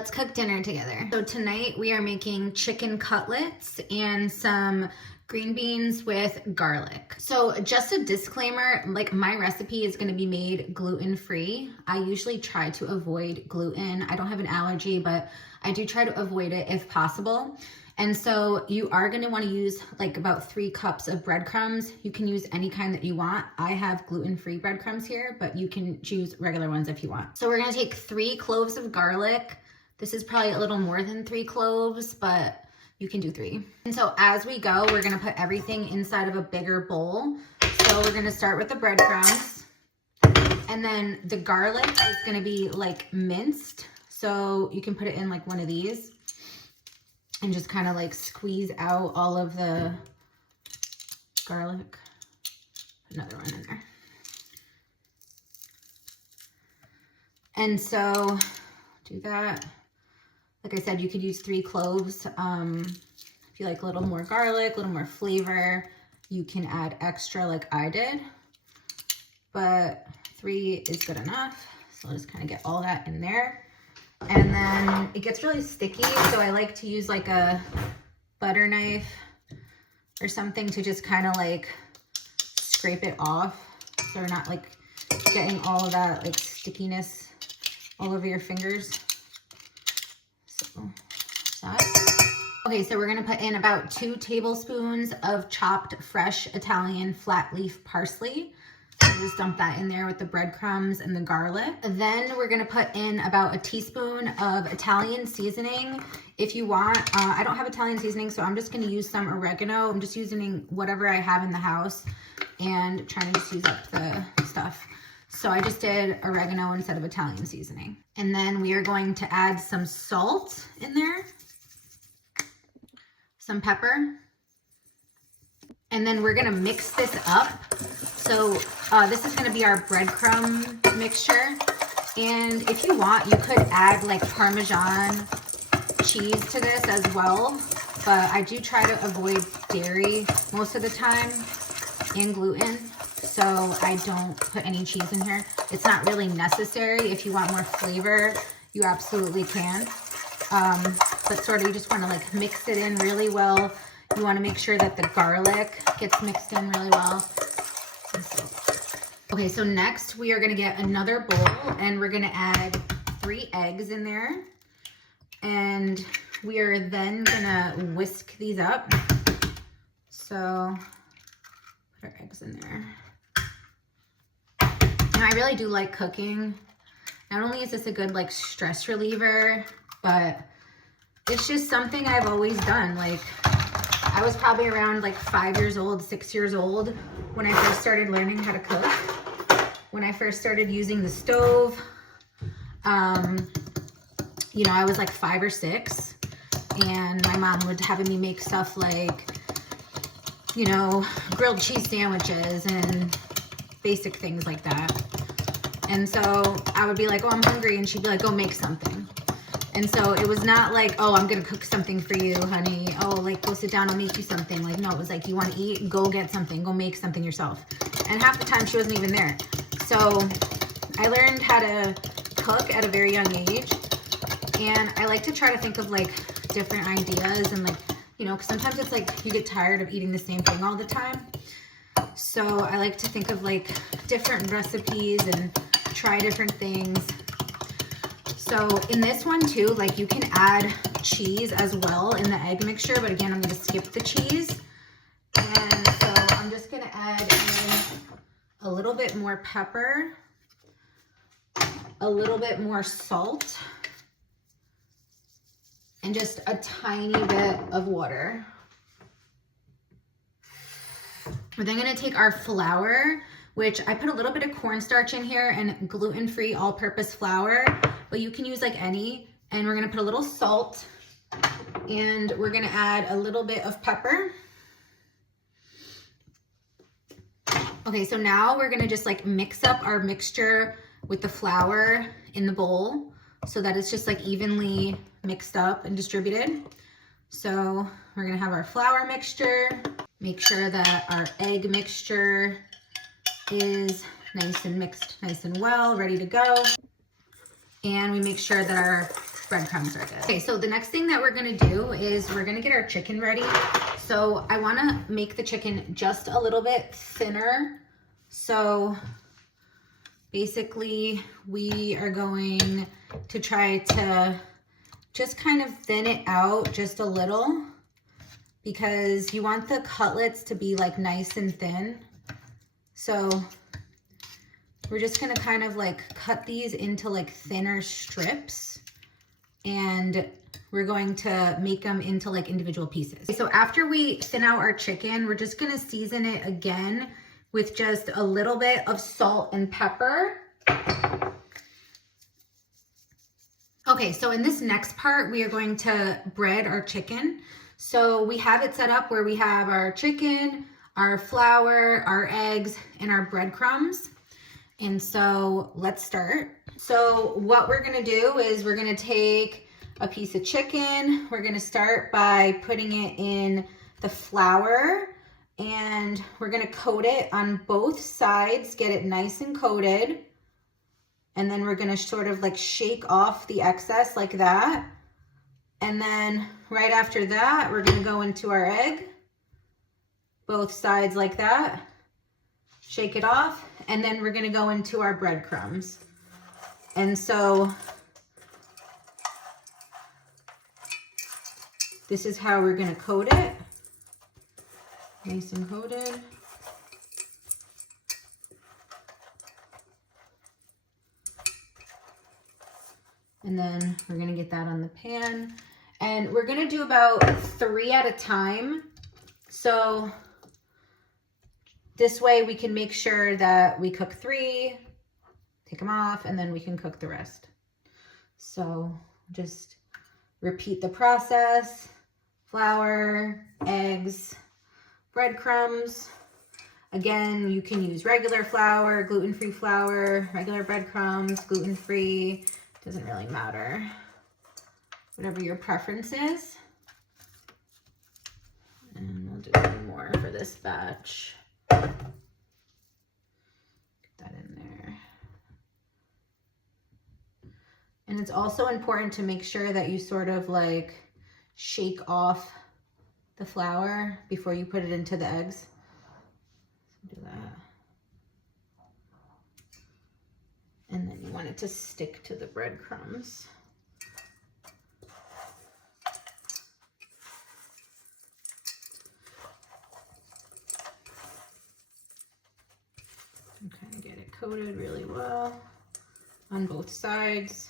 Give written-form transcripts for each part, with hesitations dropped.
Let's cook dinner together. So tonight we are making chicken cutlets and some green beans with garlic. So just a disclaimer, like my recipe is gonna be made gluten-free. I usually try to avoid gluten. I don't have an allergy, but I do try to avoid it if possible. And so you are gonna wanna use like about 3 cups of breadcrumbs. You can use any kind that you want. I have gluten-free breadcrumbs here, but you can choose regular ones if you want. So we're gonna take 3 cloves of garlic. This is probably a little more than 3 cloves, but you can do 3. And so as we go, we're gonna put everything inside of a bigger bowl. So we're gonna start with the breadcrumbs. And then the garlic is gonna be like minced. So you can put it in like one of these and just kind of like squeeze out all of the garlic. Another one in there. And so do that. Like I said, you could use 3 cloves. If you like a little more garlic, a little more flavor, you can add extra like I did. But 3 is good enough. So I'll just kind of get all that in there. And then it gets really sticky, so I like to use like a butter knife or something to just kind of like scrape it off. So we're not like getting all of that like stickiness all over your fingers. So that. Okay, so we're gonna put in about 2 tablespoons of chopped fresh Italian flat leaf parsley. Just dump that in there with the breadcrumbs and the garlic. Then we're gonna put in about a teaspoon of Italian seasoning. If you want, I don't have Italian seasoning, so I'm just gonna use some oregano. I'm just using whatever I have in the house and trying to just use up the stuff. So I just did oregano instead of Italian seasoning. And then we are going to add some salt in there, some pepper, and then we're gonna mix this up. So this is gonna be our breadcrumb mixture. And if you want, you could add like Parmesan cheese to this as well. But I do try to avoid dairy most of the time and gluten. So I don't put any cheese in here. It's not really necessary. If you want more flavor, you absolutely can. But sort of you just wanna like mix it in really well. You wanna make sure that the garlic gets mixed in really well. Okay, so next we are gonna get another bowl and we're gonna add 3 eggs in there. And we are then gonna whisk these up. So put our eggs in there. And I really do like cooking. Not only is this a good like stress reliever, but it's just something I've always done. Like I was probably around like 5 years old, 6 years old when I first started learning how to cook. When I first started using the stove, you know, I was like 5 or 6 and my mom would have me make stuff like, you know, grilled cheese sandwiches and basic things like that. And so I would be like, oh, I'm hungry. And she'd be like, go make something. And so it was not like, oh, I'm going to cook something for you, honey. Oh, like, go sit down, I'll make you something. Like, no, it was like, you want to eat? Go get something. Go make something yourself. And half the time she wasn't even there. So I learned how to cook at a very young age. And I like to try to think of like different ideas and like, you know, 'cause sometimes it's like you get tired of eating the same thing all the time. So I like to think of like different recipes and try different things. So in this one too, like you can add cheese as well in the egg mixture, but again, I'm gonna skip the cheese. And so I'm just gonna add in a little bit more pepper, a little bit more salt, and just a tiny bit of water. We're then gonna take our flour, which I put a little bit of cornstarch in here and gluten-free all-purpose flour, but you can use like any. And we're gonna put a little salt and we're gonna add a little bit of pepper. Okay, so now we're gonna just like mix up our mixture with the flour in the bowl so that it's just like evenly mixed up and distributed. So we're gonna have our flour mixture, make sure that our egg mixture is nice and mixed, nice and well, ready to go. And we make sure that our breadcrumbs are good. Okay, so the next thing that we're gonna do is we're gonna get our chicken ready. So I wanna make the chicken just a little bit thinner. So basically we are going to try to just kind of thin it out just a little, because you want the cutlets to be like nice and thin. So we're just gonna kind of like cut these into like thinner strips, and we're going to make them into like individual pieces. So after we thin out our chicken, we're just gonna season it again with just a little bit of salt and pepper. Okay, so in this next part, we are going to bread our chicken. So we have it set up where we have our chicken, our flour, our eggs, and our breadcrumbs. And so let's start. So what we're gonna do is we're gonna take a piece of chicken. We're gonna start by putting it in the flour, and we're gonna coat it on both sides, get it nice and coated. And then we're gonna sort of like shake off the excess like that. And then right after that, we're gonna go into our egg, both sides like that, shake it off. And then we're gonna go into our breadcrumbs. And so this is how we're gonna coat it. Nice and coated. And then we're gonna get that on the pan. And we're gonna do about 3 at a time. So this way we can make sure that we cook 3, take them off, and then we can cook the rest. So just repeat the process: flour, eggs, breadcrumbs. Again, you can use regular flour, gluten-free flour, regular breadcrumbs, gluten-free, doesn't really matter. Whatever your preference is. And we'll do one more for this batch. Get that in there. And it's also important to make sure that you sort of like shake off the flour before you put it into the eggs. So do that. And then you want it to stick to the breadcrumbs. And kind of get it coated really well on both sides.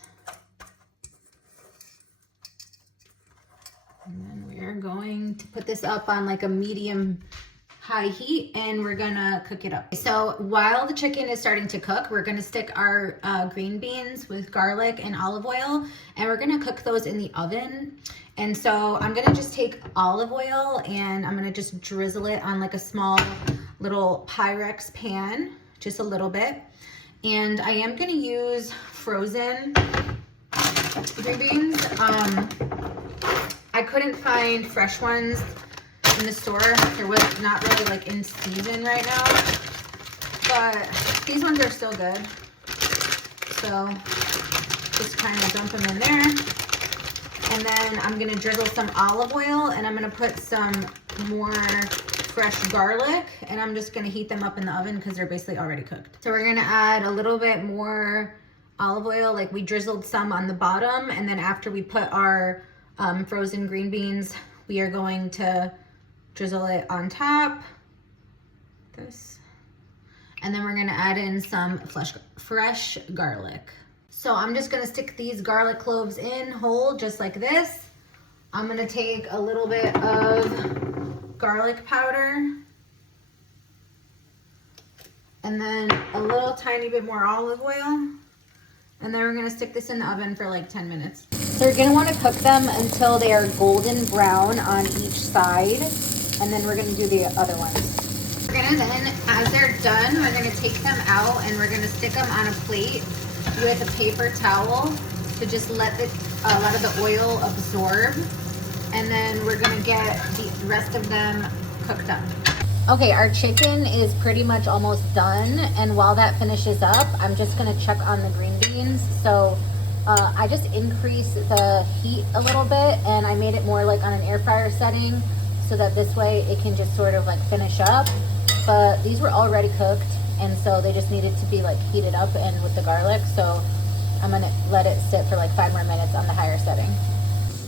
And then we are going to put this up on like a medium high heat, and we're gonna cook it up. So while the chicken is starting to cook, we're gonna stick our green beans with garlic and olive oil, and we're gonna cook those in the oven. And so I'm gonna just take olive oil and I'm gonna just drizzle it on like a small little Pyrex pan, just a little bit. And I am gonna use frozen green beans. I couldn't find fresh ones in the store. There was not really like in season right now, but these ones are still good. So just kind of dump them in there. And then I'm gonna drizzle some olive oil, and I'm gonna put some more fresh garlic, and I'm just gonna heat them up in the oven because they're basically already cooked. So we're gonna add a little bit more olive oil, like we drizzled some on the bottom, and then after we put our frozen green beans, we are going to drizzle it on top, this, and then we're gonna add in some fresh garlic. So I'm just gonna stick these garlic cloves in whole, just like this. I'm gonna take a little bit of garlic powder, and then a little tiny bit more olive oil, and then we're gonna stick this in the oven for like 10 minutes. So you're gonna wanna cook them until they are golden brown on each side, and then we're gonna do the other ones. We're gonna then, as they're done, we're gonna take them out and we're gonna stick them on a plate with a paper towel to just let a lot of the oil absorb. And then we're gonna get the rest of them cooked up. Okay, our chicken is pretty much almost done. And while that finishes up, I'm just gonna check on the green beans. So I just increased the heat a little bit, and I made it more like on an air fryer setting so that this way it can just sort of like finish up. But these were already cooked, and so they just needed to be like heated up and with the garlic. So I'm gonna let it sit for like 5 more minutes on the higher setting.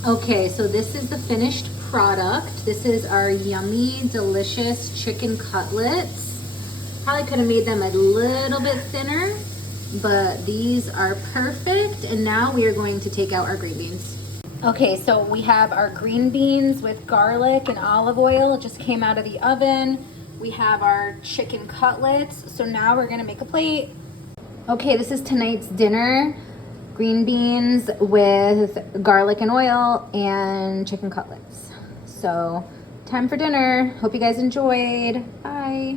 Okay, so this is the finished product. This is our yummy, delicious chicken cutlets. Probably could have made them a little bit thinner, but these are perfect. And now we are going to take out our green beans. Okay, so we have our green beans with garlic and olive oil. It just came out of the oven. We have our chicken cutlets. So now we're gonna make a plate. Okay, this is tonight's dinner. Green beans with garlic and oil and chicken cutlets. So time for dinner. Hope you guys enjoyed. Bye.